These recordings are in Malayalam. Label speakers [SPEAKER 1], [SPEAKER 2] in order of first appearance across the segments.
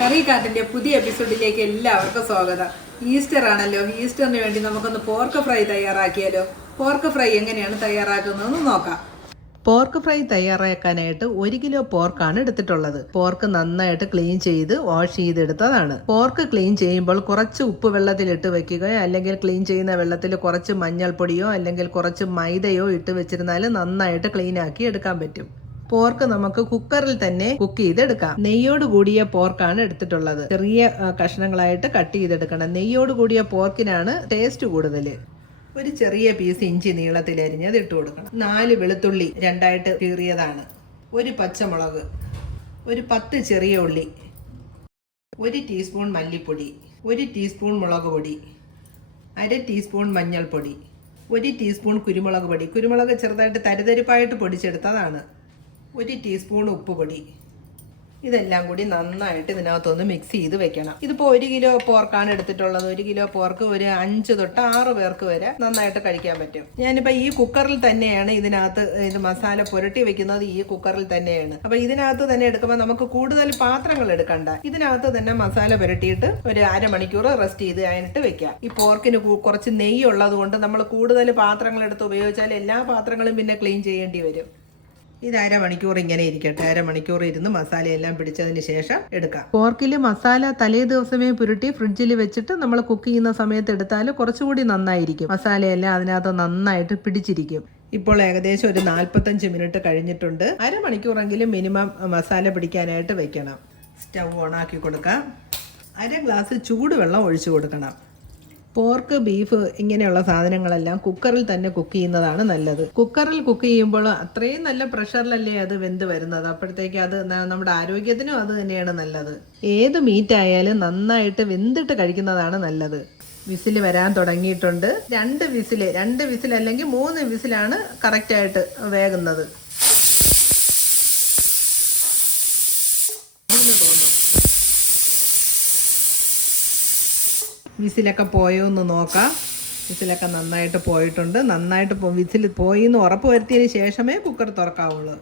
[SPEAKER 1] കറി കാട്ടിന്റെ പുതിയ എപ്പിസോഡിലേക്ക് എല്ലാവർക്കും സ്വാഗതം. ഈസ്റ്റർ ആണല്ലോ. ഈസ്റ്ററിന് വേണ്ടി നമുക്കൊന്ന് പോർക്ക് ഫ്രൈ തയ്യാറാക്കിയാലോ? പോർക്ക് ഫ്രൈ എങ്ങനെയാണ് തയ്യാറാക്കുന്നതെന്ന് നോക്കാം. പോർക്ക് ഫ്രൈ തയ്യാറാക്കാനായിട്ട് ഒരു കിലോ പോർക്കാണ് എടുത്തിട്ടുള്ളത്. പോർക്ക് നന്നായിട്ട് ക്ലീൻ ചെയ്ത് വാഷ് ചെയ്തെടുത്തതാണ്. പോർക്ക് ക്ലീൻ ചെയ്യുമ്പോൾ കുറച്ച് ഉപ്പ് വെള്ളത്തിലിട്ട് വെക്കുകയോ അല്ലെങ്കിൽ ക്ലീൻ ചെയ്യുന്ന വെള്ളത്തിൽ കുറച്ച് മഞ്ഞൾപ്പൊടിയോ അല്ലെങ്കിൽ കുറച്ച് മൈദയോ ഇട്ട് വെച്ചിരുന്നാൽ നന്നായിട്ട് ക്ലീൻ ആക്കി എടുക്കാൻ പറ്റും. പോർക്ക് നമുക്ക് കുക്കറിൽ തന്നെ കുക്ക് ചെയ്തെടുക്കാം. നെയ്യോട് കൂടിയ പോർക്കാണ് എടുത്തിട്ടുള്ളത്. ചെറിയ കഷ്ണങ്ങളായിട്ട് കട്ട് ചെയ്തെടുക്കണം. നെയ്യോട് കൂടിയ പോർക്കിനാണ് ടേസ്റ്റ് കൂടുതൽ ഒരു ചെറിയ പീസ് ഇഞ്ചി നീളത്തിൽ അരിഞ്ഞത് ഇട്ട് കൊടുക്കണം. നാല് വെളുത്തുള്ളി രണ്ടായിട്ട് കീറിയതാണ്. ഒരു പച്ചമുളക് ഒരു പത്ത് ചെറിയ ഉള്ളി ഒരു ടീസ്പൂൺ മല്ലിപ്പൊടി ഒരു ടീസ്പൂൺ മുളക് പൊടി അര ടീസ്പൂൺ മഞ്ഞൾപ്പൊടി ഒരു ടീസ്പൂൺ കുരുമുളക് പൊടി. കുരുമുളക് ചെറുതായിട്ട് തരിതരിപ്പായിട്ട് പൊടിച്ചെടുത്തതാണ്. ഒരു ടീസ്പൂൺ ഉപ്പ് പൊടി ഇതെല്ലാം കൂടി നന്നായിട്ട് ഇതിനകത്തൊന്ന് മിക്സ് ചെയ്ത് വെക്കണം. ഇതിപ്പോൾ ഒരു കിലോ പോർക്കാണ് എടുത്തിട്ടുള്ളത്. ഒരു കിലോ പോർക്ക് ഒരു അഞ്ച് തൊട്ട് ആറ് പേർക്ക് വരെ നന്നായിട്ട് കഴിക്കാൻ പറ്റും. ഞാനിപ്പോൾ ഈ കുക്കറിൽ തന്നെയാണ് ഇതിനകത്ത് ഇത് മസാല പുരട്ടി വെക്കുന്നത് ഈ കുക്കറിൽ തന്നെയാണ്. അപ്പോൾ ഇതിനകത്ത് തന്നെ എടുക്കുമ്പോൾ നമുക്ക് കൂടുതൽ പാത്രങ്ങൾ എടുക്കണ്ട. ഇതിനകത്ത് തന്നെ മസാല പുരട്ടിയിട്ട് ഒരു അരമണിക്കൂർ റെസ്റ്റ് ചെയ്ത് അതിനിട്ട് വെക്കാം. ഈ പോർക്കിന് കുറച്ച് നെയ്യ് ഉള്ളത് കൊണ്ട് നമ്മൾ കൂടുതൽ പാത്രങ്ങൾ എടുത്ത് ഉപയോഗിച്ചാൽ എല്ലാ പാത്രങ്ങളും പിന്നെ ക്ലീൻ ചെയ്യേണ്ടി വരും. ഇത് അരമണിക്കൂർ ഇങ്ങനെ ഇരിക്കട്ടെ. അരമണിക്കൂർ ഇരുന്ന് മസാല എല്ലാം പിടിച്ചതിന് ശേഷം എടുക്കാം. പോർക്കിൽ മസാല തലേ ദിവസമേ പുരട്ടി ഫ്രിഡ്ജിൽ വെച്ചിട്ട് നമ്മൾ കുക്ക് ചെയ്യുന്ന സമയത്ത് എടുത്താൽ കുറച്ചുകൂടി നന്നായിരിക്കും. മസാലയെല്ലാം അതിനകത്ത് നന്നായിട്ട് പിടിച്ചിരിക്കും. ഇപ്പോൾ ഏകദേശം ഒരു നാൽപ്പത്തഞ്ച് മിനിറ്റ് കഴിഞ്ഞിട്ടുണ്ട്. അരമണിക്കൂറെങ്കിലും മിനിമം മസാല പിടിക്കാനായിട്ട് വെക്കണം. സ്റ്റൗ ഓണാക്കി കൊടുക്കാം. അര ഗ്ലാസ് ചൂടുവെള്ളം ഒഴിച്ചു കൊടുക്കണം. പോർക്ക് ബീഫ് ഇങ്ങനെയുള്ള സാധനങ്ങളെല്ലാം കുക്കറിൽ തന്നെ കുക്ക് ചെയ്യുന്നതാണ് നല്ലത്. കുക്കറിൽ കുക്ക് ചെയ്യുമ്പോൾ അത്രയും നല്ല പ്രഷറിലല്ലേ അത് വെന്ത് വരുന്നത്. അപ്പോഴത്തേക്ക് അത് നമ്മുടെ ആരോഗ്യത്തിനും അത് തന്നെയാണ് നല്ലത്. ഏത് മീറ്റ് ആയാലും നന്നായിട്ട് വെന്തിട്ട് കഴിക്കുന്നതാണ് നല്ലത്. വിസിൽ വരാൻ തുടങ്ങിയിട്ടുണ്ട്. രണ്ട് വിസിൽ രണ്ട് വിസിൽ അല്ലെങ്കിൽ മൂന്ന് വിസിലാണ് കറക്റ്റായിട്ട് വേകുന്നത് എന്ന് തോന്നുന്നു വിസിലൊക്കെ പോയോ എന്ന് നോക്കാം. വിസിലൊക്കെ നന്നായിട്ട് പോയിട്ടുണ്ട്. നന്നായിട്ട് വിസിൽ പോയി എന്ന് ഉറപ്പ് വരുത്തിയതിന് ശേഷമേ കുക്കർ തുറക്കാവുള്ളൂ.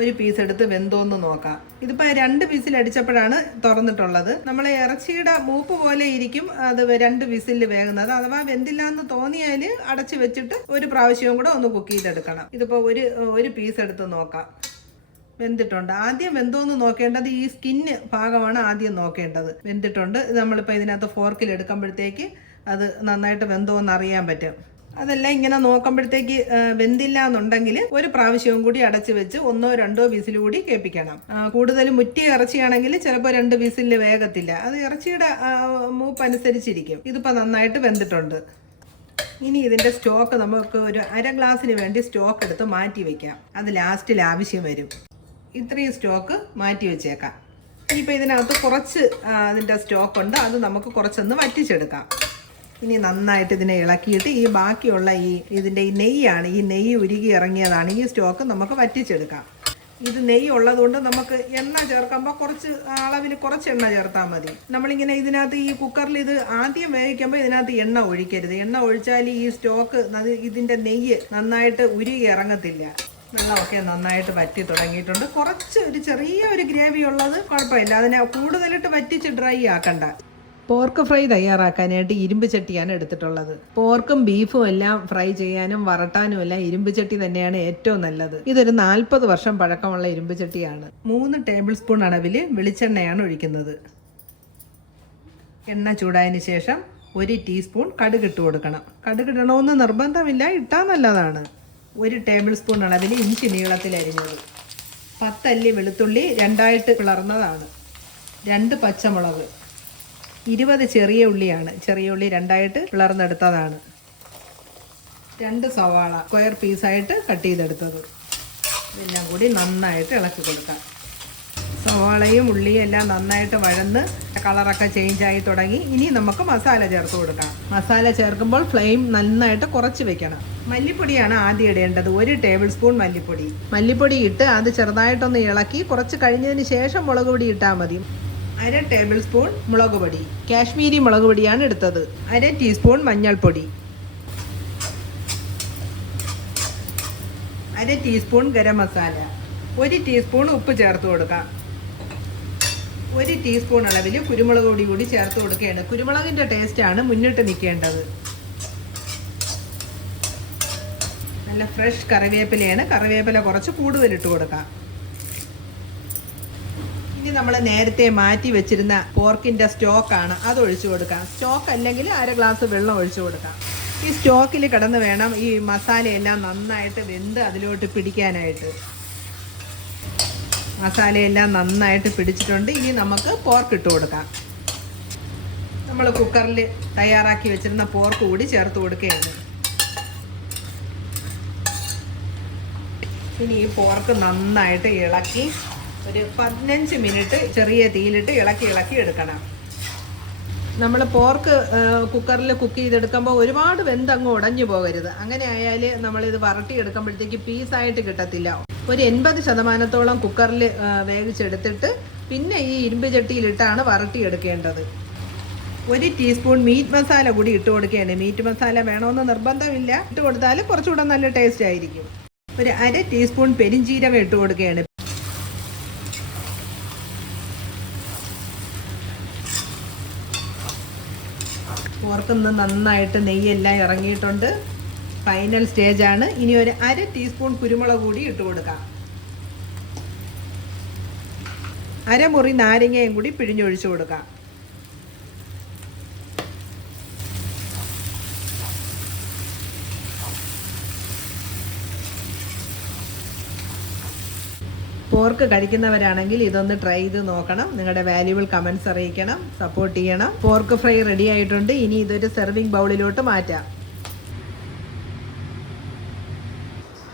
[SPEAKER 1] ഒരു പീസ് എടുത്ത് വെന്തോന്ന് നോക്കാം. ഇതിപ്പോൾ രണ്ട് വിസിൽ അടിച്ചപ്പോഴാണ് തുറന്നിട്ടുള്ളത്. നമ്മൾ ഇറച്ചിയുടെ മൂപ്പ് പോലെ ഇരിക്കും അത് രണ്ട് വിസിൽ വേകുന്നത്. അഥവാ വെന്തില്ല എന്ന് തോന്നിയാൽ അടച്ച് വെച്ചിട്ട് ഒരു പ്രാവശ്യവും കൂടെ ഒന്ന് കുക്ക് ചെയ്തെടുക്കണം. ഇതിപ്പോൾ ഒരു ഒരു പീസ് എടുത്ത് നോക്കാം. വെന്തിട്ടുണ്ട്. ആദ്യം വെന്തോന്ന് നോക്കേണ്ടത് ഈ സ്കിന്ന് ഭാഗമാണ് ആദ്യം നോക്കേണ്ടത്. വെന്തിട്ടുണ്ട്. ഇത് നമ്മളിപ്പോൾ ഇതിനകത്ത് ഫോർക്കിൽ എടുക്കുമ്പോഴത്തേക്ക് അത് നന്നായിട്ട് വെന്തോന്ന് അറിയാൻ പറ്റും. അതെല്ലാം ഇങ്ങനെ നോക്കുമ്പോഴത്തേക്ക് വെന്തില്ല എന്നുണ്ടെങ്കിൽ ഒരു പ്രാവശ്യവും കൂടി അടച്ചു വെച്ച് ഒന്നോ രണ്ടോ വിസിൽ കൂടി കേൾപ്പിക്കണം. കൂടുതൽ മുറ്റി ഇറച്ചിയാണെങ്കിൽ ചിലപ്പോൾ രണ്ട് വിസിലിൽ വേഗത്തില്ല. അത് ഇറച്ചിയുടെ മൂപ്പ് അനുസരിച്ചിരിക്കും. ഇതിപ്പോൾ നന്നായിട്ട് വെന്തിട്ടുണ്ട്. ഇനി ഇതിന്റെ സ്റ്റോക്ക് നമുക്ക് ഒരു അര ഗ്ലാസ്സിന് വേണ്ടി സ്റ്റോക്ക് എടുത്ത് മാറ്റി വെക്കാം. അത് ലാസ്റ്റിൽ ആവശ്യം വരും. ഇത്രയും സ്റ്റോക്ക് മാറ്റി വെച്ചേക്കാം. ഇനിയിപ്പോൾ ഇതിനകത്ത് കുറച്ച് അതിന്റെ സ്റ്റോക്ക് ഉണ്ട്. അത് നമുക്ക് കുറച്ചൊന്ന് വറ്റിച്ചെടുക്കാം. ഇനി നന്നായിട്ട് ഇതിനെ ഇളക്കിയിട്ട് ഈ ബാക്കിയുള്ള ഈ ഇതിന്റെ ഈ നെയ്യാണ് ഈ നെയ്യ് ഉരുകി ഇറങ്ങിയതാണ് ഈ സ്റ്റോക്ക് നമുക്ക് വറ്റിച്ചെടുക്കാം. ഇത് നെയ്യ് ഉള്ളതുകൊണ്ട് നമുക്ക് എണ്ണ ചേർക്കുമ്പോൾ കുറച്ച് അളവിൽ കുറച്ച് എണ്ണ ചേർത്താൽ മതി. നമ്മളിങ്ങനെ ഇതിനകത്ത് ഈ കുക്കറിൽ ഇത് ആദ്യം വേവിക്കുമ്പോൾ ഇതിനകത്ത് എണ്ണ ഒഴിക്കരുത്. എണ്ണ ഒഴിച്ചാൽ ഈ സ്റ്റോക്ക് ഇതിന്റെ നെയ്യ് നന്നായിട്ട് ഉരുകി ഇറങ്ങത്തില്ല. വെള്ളമൊക്കെ നന്നായിട്ട് വറ്റി തുടങ്ങിയിട്ടുണ്ട്. കുറച്ച് ഒരു ചെറിയ ഒരു ഗ്രേവി ഉള്ളത് കുഴപ്പമില്ല. അതിനെ കൂടുതലിട്ട് വറ്റിച്ച് ഡ്രൈ ആക്കണ്ട. പോർക്ക് ഫ്രൈ തയ്യാറാക്കാനായിട്ട് ഇരുമ്പ് ചട്ടിയാണ് എടുത്തിട്ടുള്ളത്. പോർക്കും ബീഫും എല്ലാം ഫ്രൈ ചെയ്യാനും വറട്ടാനും എല്ലാം ഇരുമ്പ് ചട്ടി തന്നെയാണ് ഏറ്റവും നല്ലത്. ഇതൊരു നാൽപ്പത് വർഷം പഴക്കമുള്ള ഇരുമ്പ് ചട്ടിയാണ്. മൂന്ന് ടേബിൾ സ്പൂൺ അളവിൽ വെളിച്ചെണ്ണയാണ് ഒഴിക്കുന്നത്. എണ്ണ ചൂടായതിനു ശേഷം ഒരു ടീസ്പൂൺ കടുക് ഇട്ട് കൊടുക്കണം. കടുക് ഇടണമെന്ന് നിർബന്ധമില്ല. ഇട്ടാൽ നല്ലതാണ്. ഒരു ടേബിൾ സ്പൂൺ അളവിൽ ഇഞ്ചി നീളത്തിൽ അരിഞ്ഞത്. പത്തല്ലി വെളുത്തുള്ളി രണ്ടായിട്ട് പിളർന്നതാണ്. രണ്ട് പച്ചമുളക്. ഇരുപത് ചെറിയ ഉള്ളിയാണ്. ചെറിയ ഉള്ളി രണ്ടായിട്ട് പിളർന്നെടുത്തതാണ്. രണ്ട് സവാള സ്ക്വയർ പീസായിട്ട് കട്ട് ചെയ്തെടുത്തത്. ഇതെല്ലാം കൂടി നന്നായിട്ട് ഇളക്കി കൊടുക്കാം. സവാളയും ഉള്ളിയും എല്ലാം നന്നായിട്ട് വഴന്ന് കളറൊക്കെ ആയി തുടങ്ങി. ഇനി നമുക്ക് മസാല ചേർത്ത് കൊടുക്കാം. മസാല ചേർക്കുമ്പോൾ ഫ്ലെയിം നന്നായിട്ട് കുറച്ച് വെക്കണം. മല്ലിപ്പൊടിയാണ് ആദ്യം ഇടേണ്ടത്. ഒരു ടേബിൾ സ്പൂൺ മല്ലിപ്പൊടി. മല്ലിപ്പൊടി ഇട്ട് അത് ചെറുതായിട്ടൊന്ന് ഇളക്കി കുറച്ച് കഴിഞ്ഞതിന് ശേഷം മുളക് പൊടി ഇട്ടാൽ മതി. അര ടേബിൾ സ്പൂൺ മുളക് പൊടി. കാശ്മീരി മുളക് പൊടിയാണ് എടുത്തത്. അര ടീസ്പൂൺ മഞ്ഞൾപ്പൊടി. അര ടീസ്പൂൺ ഗരം മസാല ഒരു ടീസ്പൂൺ ഉപ്പ് ചേർത്ത് കൊടുക്കാം. ഒരു ടീസ്പൂൺ അളവിൽ കുരുമുളക് പൊടി കൂടി ചേർത്ത് കൊടുക്കുകയാണ്. കുരുമുളകിന്റെ ടേസ്റ്റാണ് മുന്നിട്ട് നിൽക്കേണ്ടത്. നല്ല ഫ്രഷ് കറിവേപ്പിലയാണ്. കറിവേപ്പില കുറച്ച് കൂടുതൽ ഇട്ട് കൊടുക്കാം. ഇനി നമ്മൾ നേരത്തെ മാറ്റി വെച്ചിരുന്ന പോർക്കിന്റെ സ്റ്റോക്കാണ് അത് ഒഴിച്ചു കൊടുക്കാം. സ്റ്റോക്ക് അല്ലെങ്കിൽ അര ഗ്ലാസ് വെള്ളം ഒഴിച്ചു കൊടുക്കാം. ഈ സ്റ്റോക്കിൽ കിടന്ന് വേണം ഈ മസാലയെല്ലാം നന്നായിട്ട് വെന്ത് അതിലോട്ട് പിടിക്കാനായിട്ട്. മസാലയെല്ലാം നന്നായിട്ട് പിടിച്ചിട്ടുണ്ട്. ഇനി നമുക്ക് പോർക്ക് ഇട്ട് കൊടുക്കാം. നമ്മൾ കുക്കറിൽ തയ്യാറാക്കി വെച്ചിരുന്ന പോർക്ക് കൂടി ചേർത്ത് കൊടുക്കുകയാണ്. ഇനി ഈ പോർക്ക് നന്നായിട്ട് ഇളക്കി ഒരു പതിനഞ്ച് മിനിറ്റ് ചെറിയ തീയിലിട്ട് ഇളക്കി ഇളക്കി എടുക്കണം. നമ്മൾ പോർക്ക് കുക്കറിൽ കുക്ക് ചെയ്തെടുക്കുമ്പോൾ ഒരുപാട് വെന്തങ്ങ് ഉടഞ്ഞു പോകരുത്. അങ്ങനെ ആയാൽ നമ്മളിത് വറട്ടി എടുക്കുമ്പോഴത്തേക്ക് പീസായിട്ട് കിട്ടത്തില്ല. ഒരു എൺപത് ശതമാനത്തോളം കുക്കറിൽ വേവിച്ചെടുത്തിട്ട് പിന്നെ ഈ ഇരുമ്പ് ചട്ടിയിലിട്ടാണ് വറട്ടി എടുക്കേണ്ടത് ഒരു ടീസ്പൂൺ മീറ്റ് മസാല കൂടി ഇട്ട് കൊടുക്കുകയാണ്. മീറ്റ് മസാല വേണമെന്ന് നിർബന്ധമില്ല. ഇട്ട് കൊടുത്താൽ കുറച്ചുകൂടെ നല്ല ടേസ്റ്റ് ആയിരിക്കും. ഒരു അര ടീസ്പൂൺ പെരിഞ്ചീരകം ഇട്ട് കൊടുക്കുകയാണ്. പോർക്കുന്ന് നന്നായിട്ട് നെയ്യെല്ലാം ഇറങ്ങിയിട്ടുണ്ട്. ഫൈനൽ സ്റ്റേജാണ് ഇനി ഒരു അര ടീസ്പൂൺ കുരുമുളക് കൂടി ഇട്ട് കൊടുക്കാം. അരമുറി നാരങ്ങയും കൂടി പിഴിഞ്ഞൊഴിച്ചു കൊടുക്കാം. പോർക്ക് കഴിക്കുന്നവരാണെങ്കിൽ ഇതൊന്ന് ട്രൈ ചെയ്ത് നോക്കണം. നിങ്ങളുടെ വാല്യുബിൾ കമൻസ് അറിയിക്കണം. സപ്പോർട്ട് ചെയ്യണം. പോർക്ക് ഫ്രൈ റെഡി ആയിട്ടുണ്ട്. ഇനി ഇതൊരു സെർവിങ് ബൗളിലോട്ട് മാറ്റാം.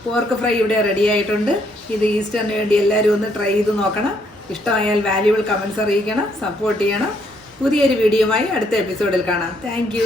[SPEAKER 1] പോർക്ക് ഫ്രൈ ഇവിടെ റെഡി ആയിട്ടുണ്ട്. ഇത് ഈസ്റ്ററിന് വേണ്ടി എല്ലാവരും ഒന്ന് ട്രൈ ചെയ്ത് നോക്കണം. ഇഷ്ടമായാൽ വാല്യുബിൾ കമൻസ് അറിയിക്കണം. സപ്പോർട്ട് ചെയ്യണം. പുതിയൊരു വീഡിയോയുമായി അടുത്ത എപ്പിസോഡിൽ കാണാം. താങ്ക്